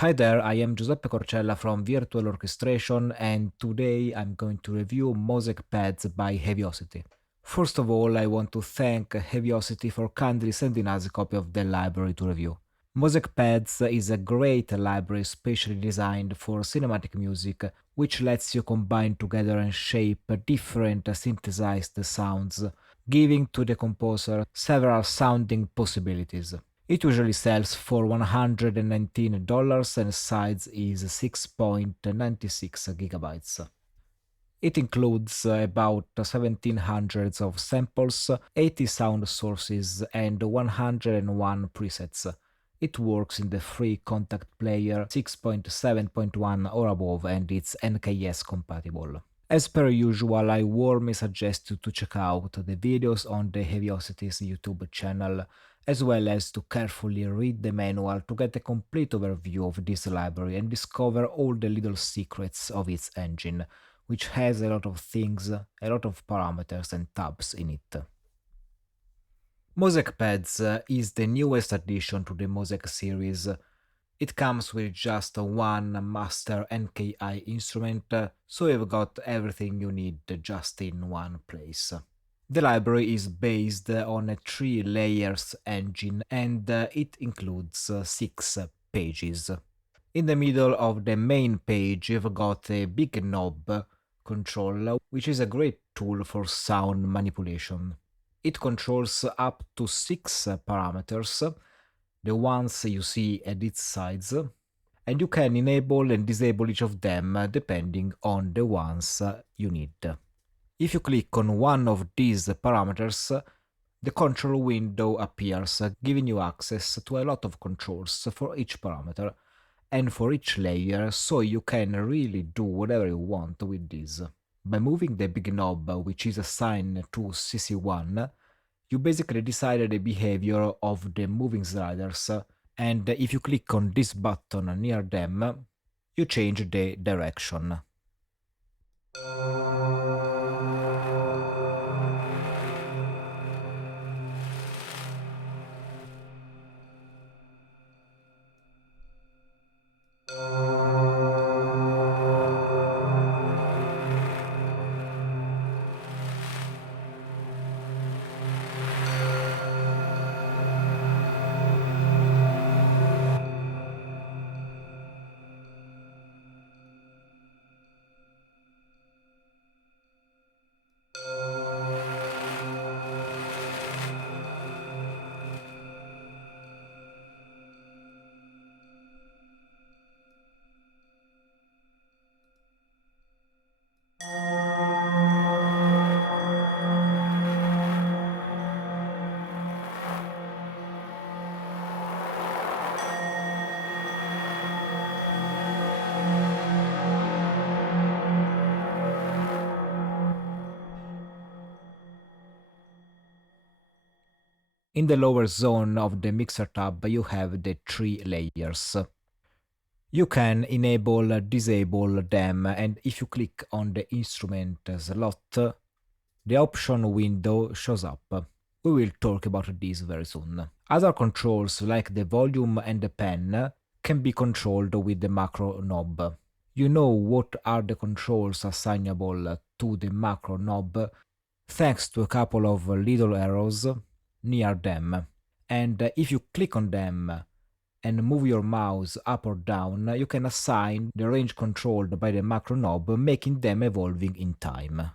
Hi there, I am Giuseppe Corcella from Virtual Orchestration, and today I'm going to review Mosaic Pads by Heavyocity. First of all, I want to thank Heavyocity for kindly sending us a copy of the library to review. Mosaic Pads is a great library specially designed for cinematic music, which lets you combine together and shape different synthesized sounds, giving to the composer several sounding possibilities. It usually sells for $119 and size is 6.96 gigabytes. It includes about 1700 of samples, 80 sound sources, and 101 presets. It works in the free Kontakt player 6.7.1 or above, and it's NKS compatible. As per usual, I warmly suggest you to check out the videos on the Heavyocity's YouTube channel, as well as to carefully read the manual to get a complete overview of this library and discover all the little secrets of its engine, which has a lot of things, a lot of parameters and tabs in it. Mosaic Pads is the newest addition to the Mosaic series. It comes with just one master NKI instrument, so you've got everything you need just in one place. The library is based on a 3 layers engine and it includes 6 pages. In the middle of the main page, you've got a big knob control, which is a great tool for sound manipulation. It controls up to 6 parameters, the ones you see at its sides, and you can enable and disable each of them depending on the ones you need. If you click on one of these parameters, the control window appears, giving you access to a lot of controls for each parameter and for each layer, so you can really do whatever you want with this. By moving the big knob, which is assigned to CC1, you basically decided the behavior of the moving sliders, and if you click on this button near them, you change the direction. In the lower zone of the mixer tab, you have the 3 layers. You can enable or disable them, and if you click on the instrument slot, the option window shows up. We will talk about this very soon. Other controls like the volume and the pen can be controlled with the macro knob. You know what are the controls assignable to the macro knob thanks to a couple of little arrows near them. And if you click on them and move your mouse up or down, you can assign the range controlled by the macro knob, making them evolving in time.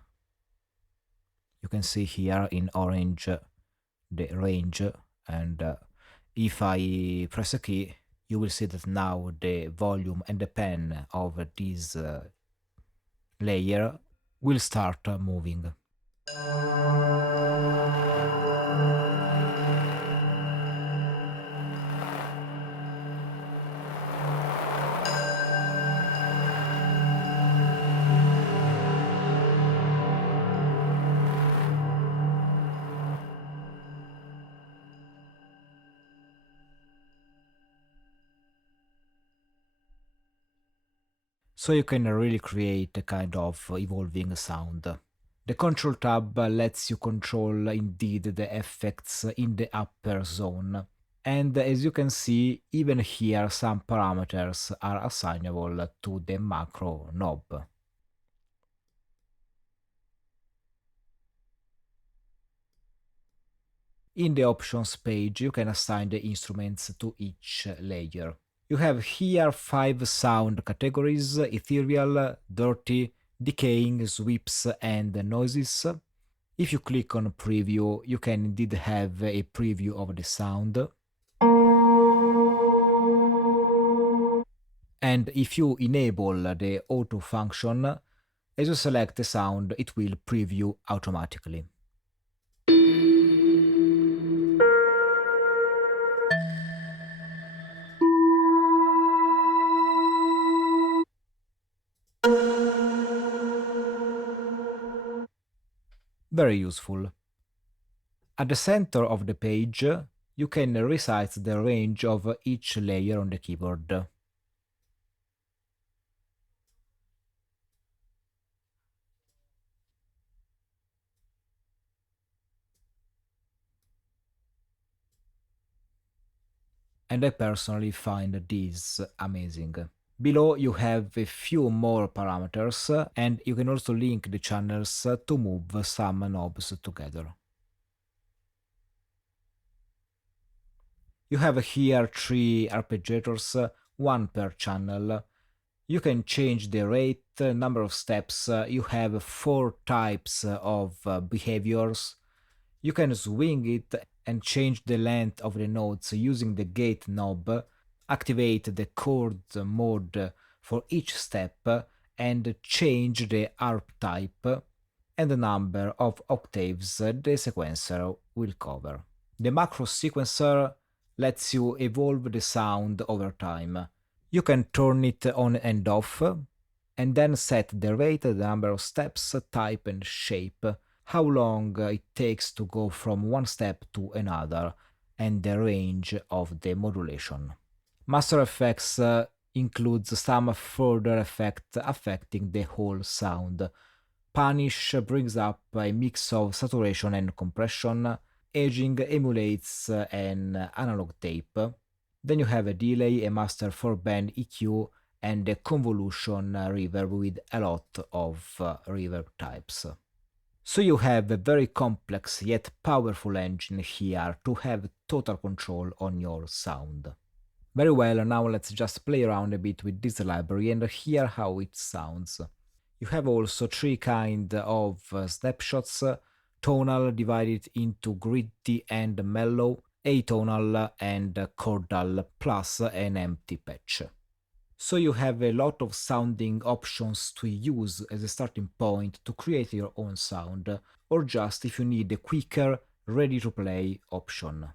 You can see here in orange the range, and if I press a key, you will see that now the volume and the pen of this layer will start moving. So you can really create a kind of evolving sound. The control tab lets you control indeed the effects in the upper zone. And as you can see, even here some parameters are assignable to the macro knob. In the options page, you can assign the instruments to each layer. You have here 5 sound categories: ethereal, dirty, decaying, sweeps, and noises. If you click on preview, you can indeed have a preview of the sound. And if you enable the auto function, as you select the sound, it will preview automatically. Very useful. At the center of the page, you can resize the range of each layer on the keyboard. And I personally find this amazing. Below you have a few more parameters, and you can also link the channels to move some knobs together. You have here 3 arpeggiators, one per channel. You can change the rate, number of steps, you have 4 types of behaviors. You can swing it and change the length of the notes using the gate knob, activate the chord mode for each step, and change the harp type and the number of octaves the sequencer will cover. The macro sequencer lets you evolve the sound over time. You can turn it on and off, and then set the rate, the number of steps, type, and shape, how long it takes to go from one step to another, and the range of the modulation. Master Effects includes some further effects affecting the whole sound. Punish brings up a mix of saturation and compression. Aging emulates an analog tape. Then you have a delay, a master for band EQ, and a convolution reverb with a lot of reverb types. So you have a very complex yet powerful engine here to have total control on your sound. Very well, now let's just play around a bit with this library and hear how it sounds. You have also 3 kind of snapshots: tonal divided into gritty and mellow, atonal and chordal, plus an empty patch. So you have a lot of sounding options to use as a starting point to create your own sound, or just if you need a quicker, ready to play option.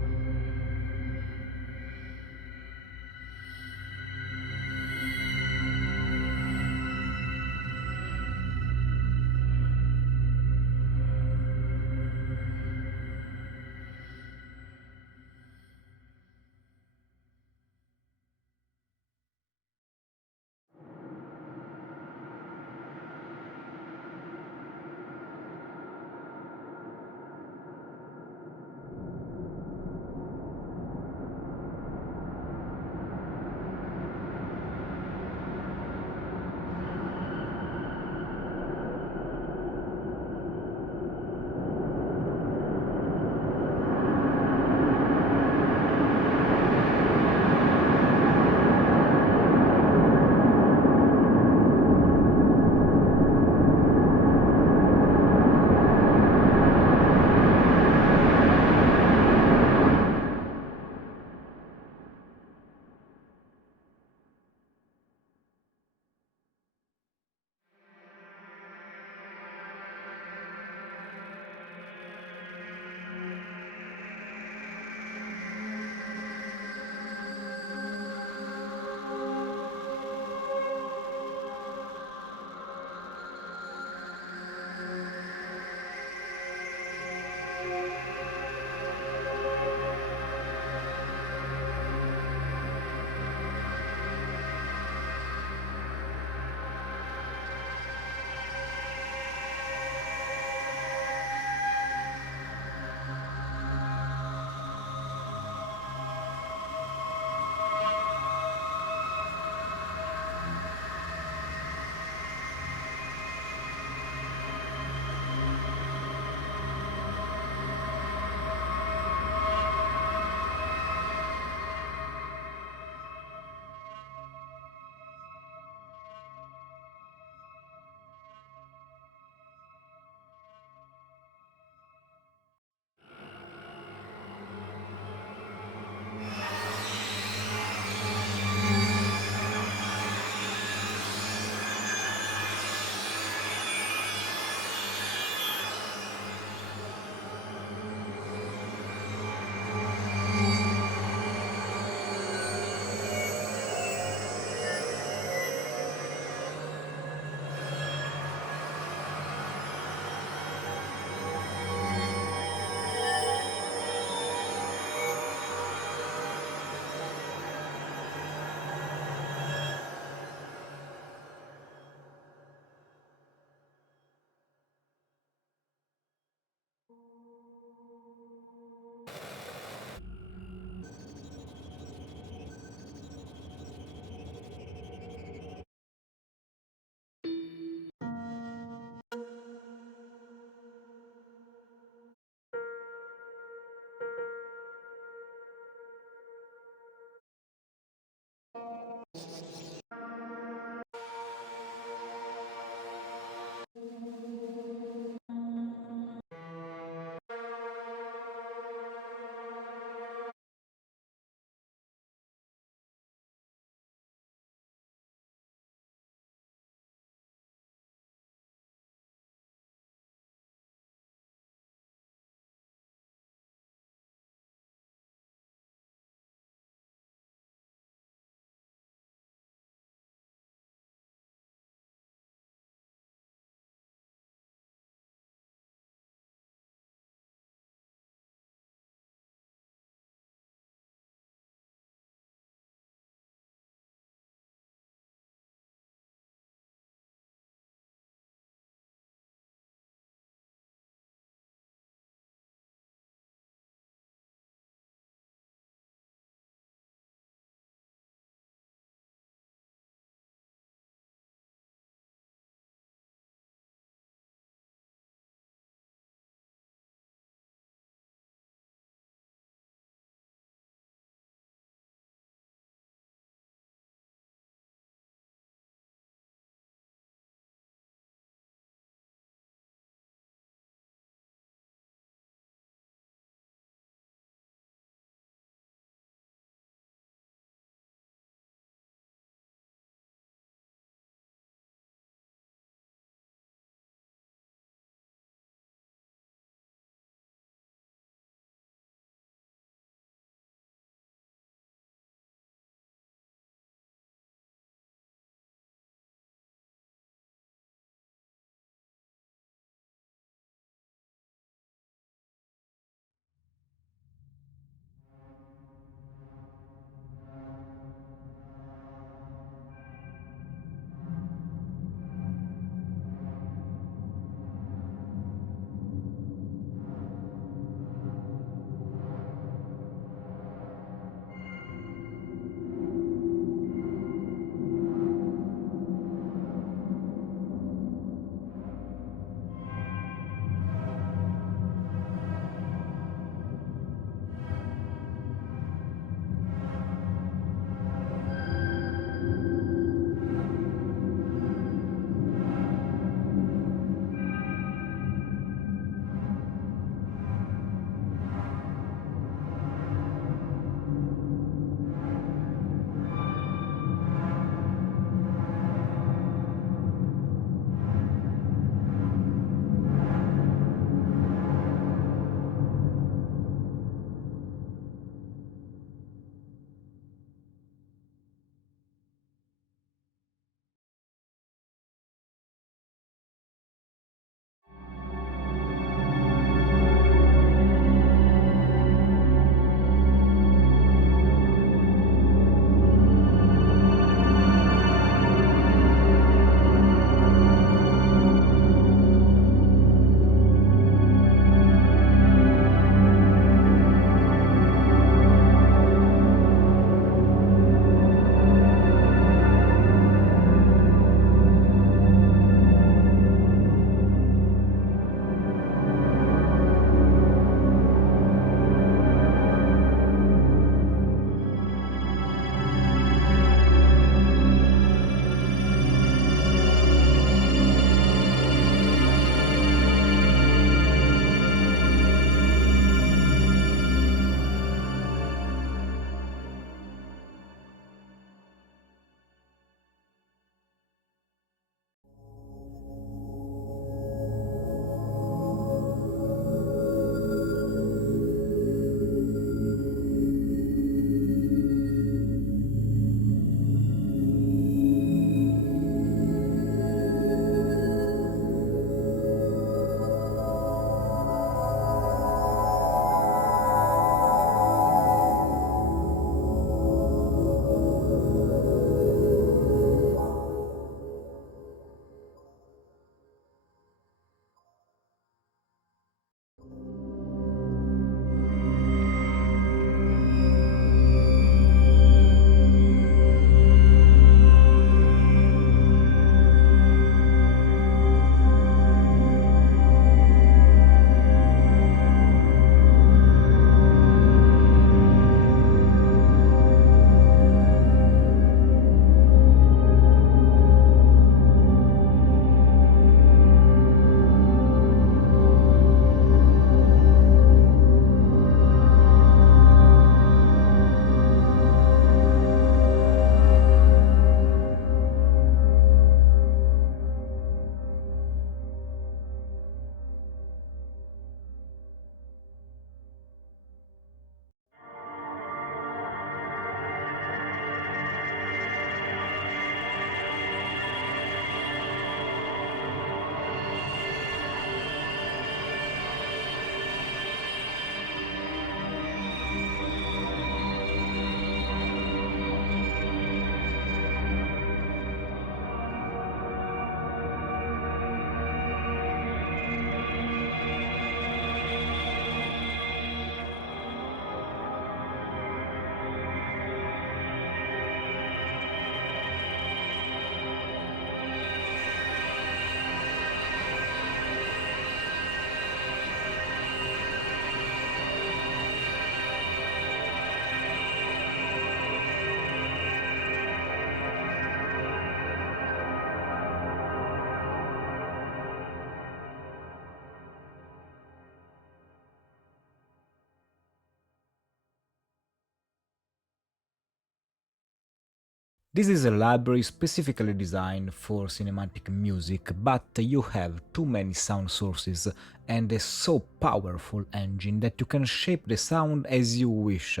This is a library specifically designed for cinematic music, but you have too many sound sources and a so powerful engine that you can shape the sound as you wish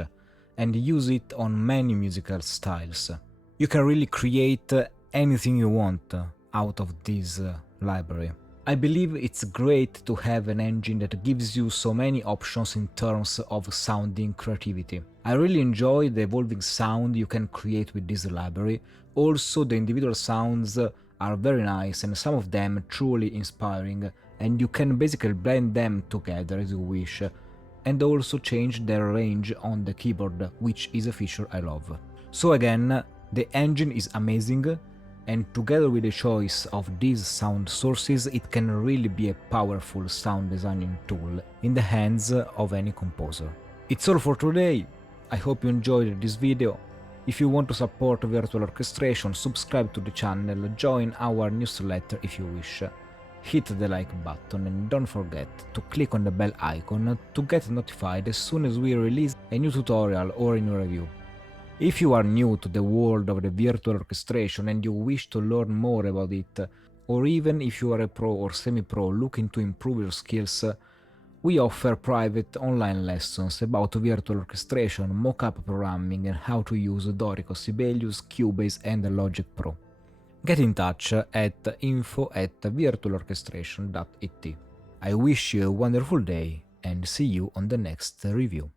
and use it on many musical styles. You can really create anything you want out of this library. I believe it's great to have an engine that gives you so many options in terms of sounding creativity. I really enjoy the evolving sound you can create with this library. Also, the individual sounds are very nice and some of them truly inspiring, and you can basically blend them together as you wish, and also change their range on the keyboard, which is a feature I love. So again, the engine is amazing, and together with the choice of these sound sources, it can really be a powerful sound designing tool in the hands of any composer. It's all for today. I hope you enjoyed this video. If you want to support virtual orchestration, subscribe to the channel, join our newsletter if you wish. Hit the like button and don't forget to click on the bell icon to get notified as soon as we release a new tutorial or a new review. If you are new to the world of the virtual orchestration and you wish to learn more about it, or even if you are a pro or semi-pro looking to improve your skills, we offer private online lessons about virtual orchestration, mock-up programming and how to use Dorico, Sibelius, Cubase and Logic Pro. Get in touch at info@virtualorchestration.it. I wish you a wonderful day and see you on the next review.